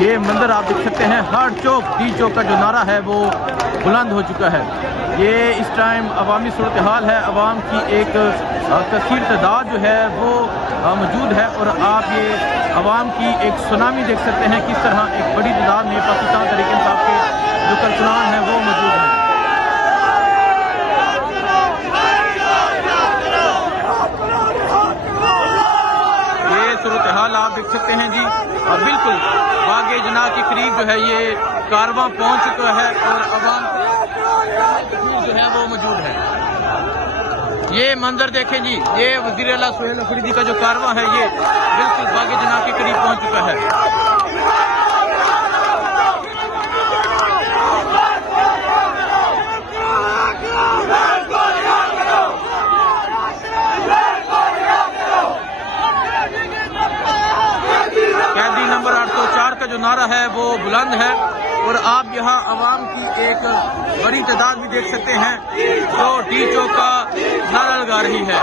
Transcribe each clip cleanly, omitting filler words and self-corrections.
ये मंदिर आप देख सकते हैं, हर चौक टी चौक का जो नारा है वो बुलंद हो चुका है। ये इस टाइम अवामी सूरत हाल है, अवाम की एक कसीर तादाद जो है वो मौजूद है और आप ये अवाम की एक सुनामी देख सकते हैं, किस तरह एक बड़ी तादाद में पाकिस्तान तहरीक इंसाफ के जो कारकुनान हैं वो मौजूद हैं। ये सूरत हाल आप देख सकते हैं जी, और बिल्कुल बागे जना के करीब जो है ये कारवां पहुंच चुका है और अवाम जो है वो मौजूद है। ये मंजर देखें जी, ये वज़ीर आला सुहेल अफरीदी का जो कारवां है ये बिल्कुल बागे जना के करीब पहुंच चुका है। कैदी नंबर 804 का जो नारा है वो बुलंद है और आप यहाँ अवाम की एक बड़ी तादाद भी देख सकते हैं जो टी चौक का नारा लगा रही है।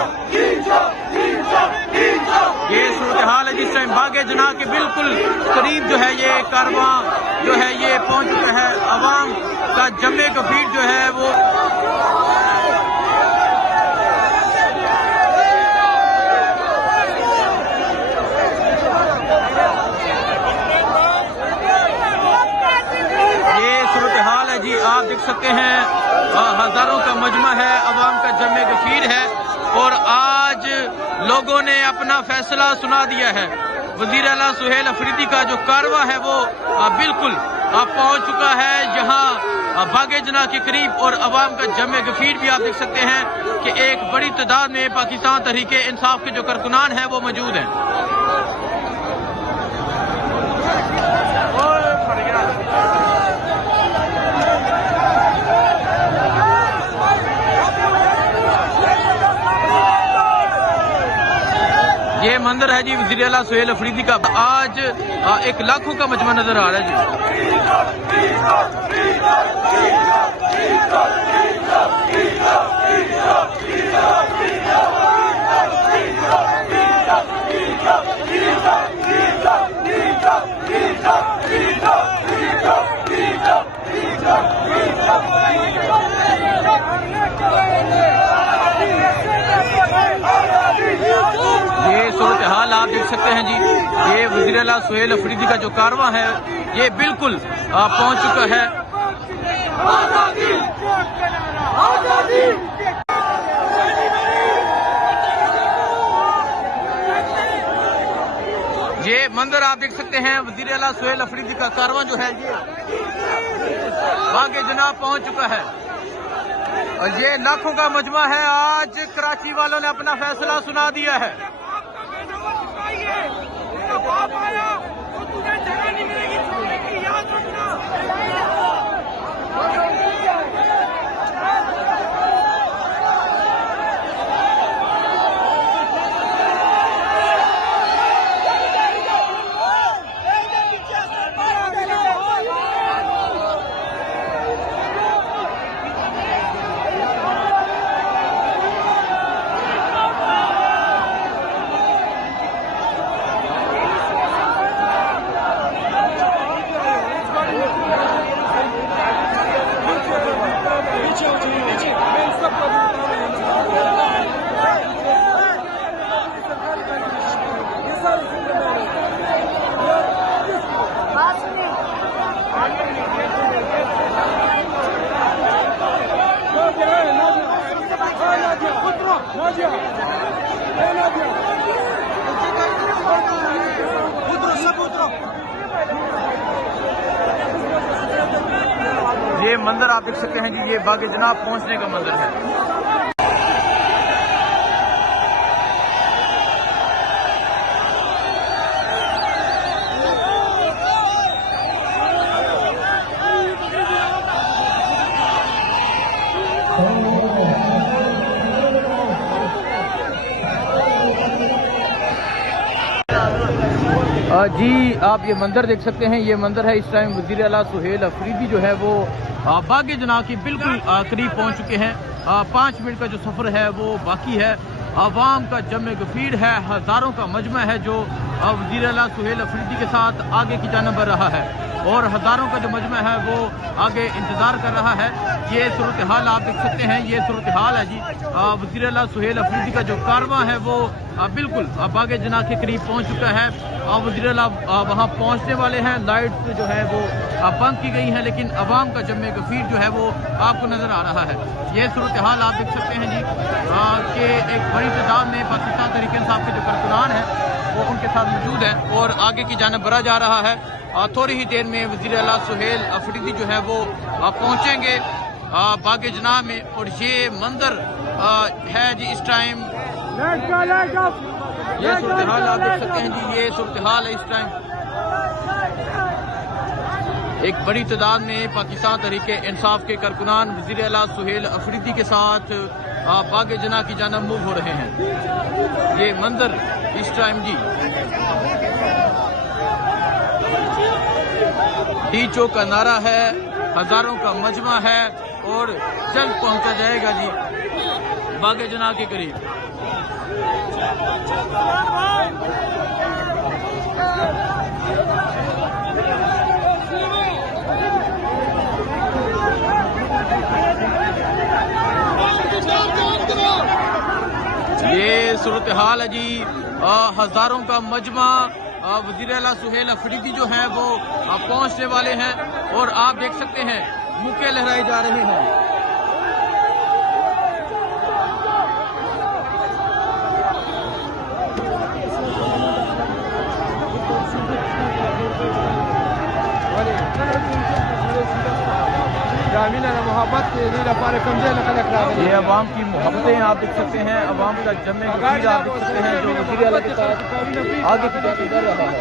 ये सूरत हाल है जिस टाइम बागे जना के बिल्कुल करीब जो है ये कारवां जो है ये पहुंच चुका है। अवाम का जमे का भीड़ जो है वो जी आप देख सकते हैं, हजारों का मजमा है, अवाम का जमे गफीर है और आज लोगों ने अपना फैसला सुना दिया है। वज़ीर आला सुहेल अफरीदी का जो कारवां है वो बिल्कुल पहुंच चुका है यहाँ बागे जना के करीब और अवाम का जमे गफीर भी आप देख सकते हैं कि एक बड़ी तादाद में पाकिस्तान तहरीक इंसाफ के जो कारकुनान हैं वो मौजूद हैं। ये मंदिर है जी वज़ीर आला सुहेल अफरीदी का, आज 1 लाखों का मजमा नजर आ रहा है ये सूरत हाल आप देख सकते हैं जी। ये वज़ीर आला सुहेल अफरीदी का जो कारवां है ये बिल्कुल पहुंच चुका है। ये मंदिर आप देख सकते हैं, वज़ीर आला सुहेल अफरीदी का कारवां जो है ये बागे जना पहुंच चुका है और ये लाखों का मजमा है। आज कराची वालों ने अपना फैसला सुना दिया है। ये मंदिर आप देख सकते हैं जी, ये बागे जनाब पहुंचने का मंदिर है। जी आप ये मंदिर देख सकते हैं, ये मंदिर है इस टाइम वज़ीर आला सुहेल अफरीदी जो है वो बागे जना के बिल्कुल करीब पहुंच चुके हैं। 5 मिनट का जो सफ़र है वो बाकी है आवाम का जमे गफीर है, हज़ारों का मजमा है जो वज़ीर आला सुहेल अफरीदी के साथ आगे की जानिब बढ़ रहा है और हज़ारों का जो मजमा है वो आगे इंतज़ार कर रहा है। ये सूरत हाल आप देख सकते हैं, ये सूरत हाल है जी। वज़ीर आला सुहेल अफरीदी का जो कारवां है वो बिल्कुल बाग जना के करीब पहुंच चुका है। वज़ीर आला वहां पहुंचने वाले हैं। लाइट जो है वो बंद की गई हैं, लेकिन अवाम का जमे गफीर जो है वो आपको नजर आ रहा है। ये सूरत हाल आप देख सकते हैं जी कि एक बड़ी तादाद में पाकिस्तान तहरीक इंसाफ के जो कारकुनान है वो उनके साथ मौजूद है और आगे की जानिब बढ़ा जा रहा है। थोड़ी ही देर में वज़ीर आला सुहेल अफरीदी जो है वो पहुंचेंगे बाग जना में और ये मंजर है जी इस टाइम। ये सूरत हाल आप देख सकते हैं जी, ये सूरत हाल है इस टाइम। एक बड़ी तादाद में पाकिस्तान तहरीक इंसाफ के कारकुनान वज़ीर आला सुहेल अफरीदी के साथ बाग जना की जानिब मूव हो रहे हैं। ये मंजर इस टाइम जी। टीचों का नारा है, हज़ारों का मजमा है और जल्द पहुंचा जाएगा जी बाग जना के करीब। ये सूरत हाल है जी। हज़ारों का मजमा वज़ीर आला सुहेल अफरीदी जो है वो पहुंचने वाले हैं और आप देख सकते हैं मुक्के लहराए जा रहे हैं। ये अवाम की मोहब्बतें आप देख सकते हैं, अवाम का जमे गफीर आप देख सकते हैं जो वज़ीर आला के साथ आगे की जानिब बढ़ रहा है।